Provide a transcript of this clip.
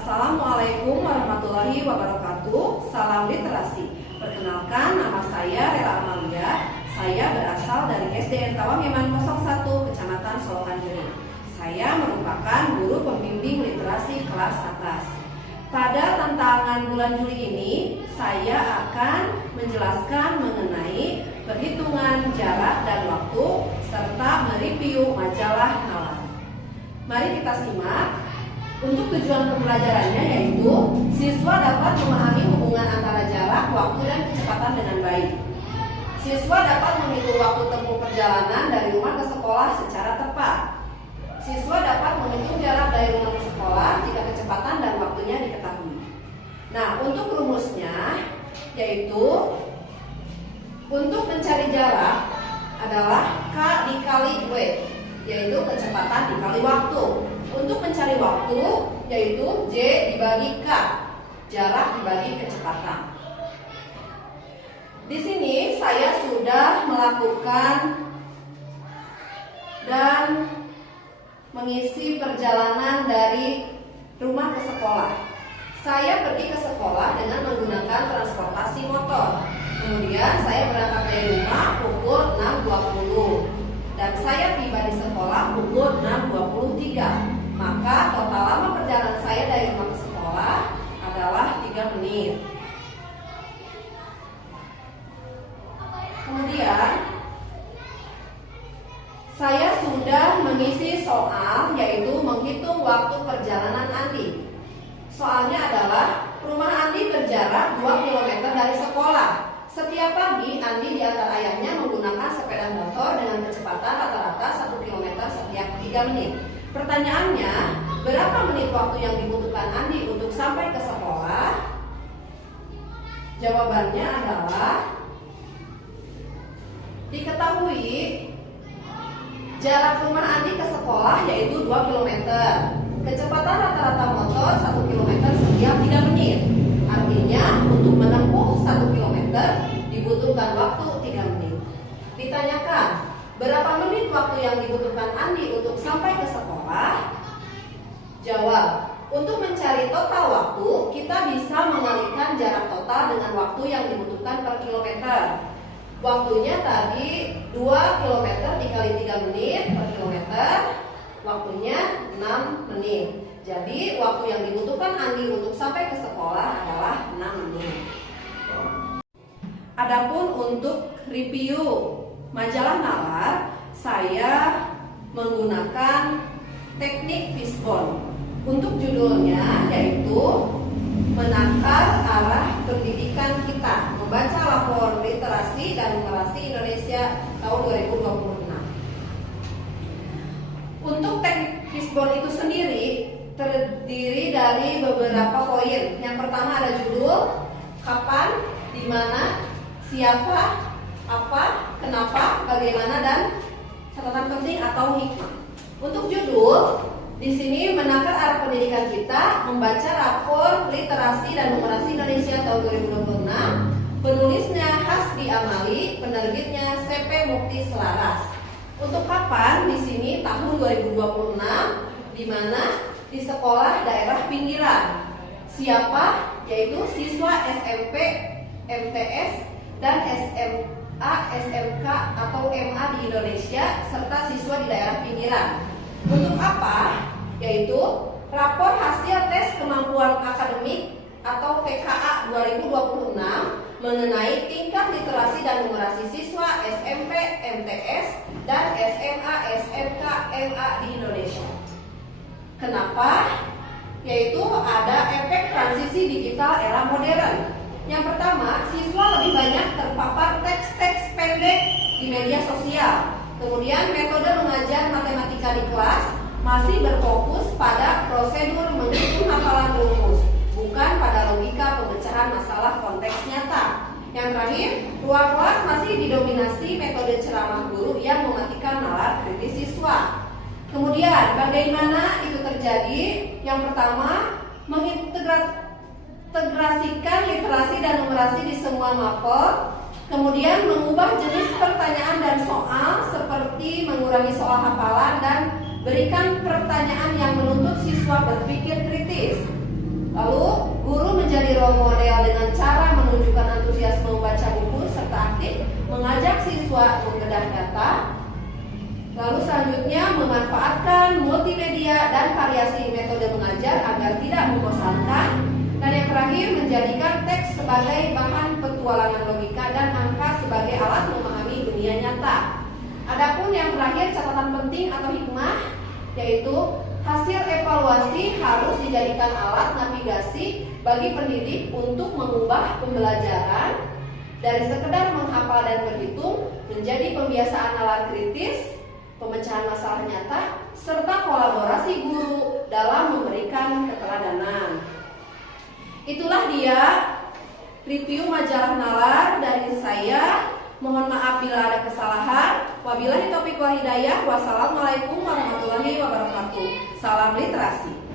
Assalamualaikum warahmatullahi wabarakatuh. Salam literasi. Perkenalkan, nama saya Rela Amalia. Saya berasal dari SDN Tawangiman 01, Kecamatan Solokan Jeri. Saya merupakan guru pembimbing literasi kelas atas. Pada tantangan bulan Juli ini, saya akan menjelaskan mengenai perhitungan jarak dan waktu serta mereview majalah Nalar. Mari kita simak. Untuk tujuan pembelajarannya yaitu siswa dapat memahami hubungan antara jarak, waktu, dan kecepatan dengan baik. Siswa dapat menghitung waktu tempuh perjalanan dari rumah ke sekolah secara tepat. Siswa dapat menghitung jarak dari rumah ke sekolah jika kecepatan dan waktunya diketahui. Nah, untuk rumusnya yaitu untuk mencari jarak adalah K dikali W, yaitu kecepatan dikali waktu. Untuk mencari waktu yaitu J dibagi K, jarak dibagi kecepatan. Di sini saya sudah melakukan dan mengisi perjalanan dari rumah ke sekolah. Saya pergi ke sekolah dengan menggunakan transportasi motor. Kemudian saya berangkat dari rumah pukul 6.20 dan saya tiba di sekolah pukul 6.23. Maka total lama perjalanan saya dari rumah ke sekolah adalah 3 menit. Kemudian saya sudah mengisi soal yaitu menghitung waktu perjalanan Andi. Soalnya adalah rumah Andi berjarak 2 km dari sekolah. Setiap pagi Andi diantar ayahnya menggunakan sepeda motor dengan kecepatan rata-rata 1 km setiap 3 menit. Pertanyaannya, berapa menit waktu yang dibutuhkan Andi untuk sampai ke sekolah? Jawabannya adalah diketahui jarak rumah Andi ke sekolah yaitu 2 km. Kecepatan rata-rata motor 1 km setiap 3 menit. Artinya untuk menempuh 1 km dibutuhkan waktu 3 menit. Ditanyakan, berapa menit waktu yang dibutuhkan Andi untuk sampai ke sekolah? Jawab, untuk mencari total waktu, kita bisa mengalihkan jarak total dengan waktu yang dibutuhkan per kilometer. Waktunya tadi 2 km dikali 3 menit per kilometer, waktunya 6 menit. Jadi waktu yang dibutuhkan Andi untuk sampai ke sekolah adalah 6 menit. Adapun untuk review majalah Nalar, saya menggunakan teknik fishbone. Untuk judulnya yaitu menakar arah pendidikan kita, membaca lapor literasi dan numerasi Indonesia tahun 2026. Untuk teknik fishbone itu sendiri terdiri dari beberapa poin. Yang pertama ada judul, kapan, di mana, siapa, apa, kenapa, bagaimana, dan catatan penting atau hikmah. Untuk judul, di sini menakar arah pendidikan kita, membaca rapor literasi dan numerasi Indonesia tahun 2026. Penulisnya Hasbi Amali, penerbitnya CP Mukti Selaras. Untuk kapan, di sini tahun 2026, di mana di sekolah daerah pinggiran. Siapa? Yaitu siswa SMP, MTS, dan SMA, SMK atau MA di Indonesia serta siswa di daerah pinggiran. Untuk apa? Yaitu rapor hasil tes kemampuan akademik atau TKA 2026 mengenai tingkat literasi dan numerasi siswa SMP, MTS, dan SMA, SMK, MA di Indonesia. Kenapa? Yaitu ada efek transisi digital era modern. Yang pertama, siswa lebih banyak terpapar teks-teks pendek di media sosial. Kemudian metode mengajar matematika di kelas masih berfokus pada prosedur menghitung hafalan rumus, bukan pada logika pemecahan masalah konteks nyata. Yang terakhir, ruang kelas masih didominasi metode ceramah guru yang mematikan nalar kritis siswa. Kemudian, bagaimana itu terjadi? Yang pertama, mengintegrasikan literasi dan numerasi di semua mapel. Kemudian mengubah jenis pertanyaan dan soal seperti mengurangi soal hafalan dan berikan pertanyaan yang menuntut siswa berpikir kritis. Lalu, guru menjadi role model dengan cara menunjukkan antusiasme membaca buku serta aktif mengajak siswa menggeledah data. Lalu selanjutnya memanfaatkan multimedia dan variasi metode mengajar agar tidak membosankan. Dan yang terakhir menjadikan teks sebagai bahan petualangan logika dan angka sebagai alat memahami dunia nyata. Adapun yang terakhir catatan penting atau hikmah yaitu hasil evaluasi harus dijadikan alat navigasi bagi pendidik untuk mengubah pembelajaran dari sekedar menghafal dan berhitung menjadi pembiasaan nalar kritis, pemecahan masalah nyata, serta kolaborasi guru dalam memberikan keteladanan. Itulah dia review majalah Nalar dari saya. Mohon maaf bila ada kesalahan. Wabillahi taufiq wal hidayah. Wassalamualaikum warahmatullahi wabarakatuh. Salam literasi.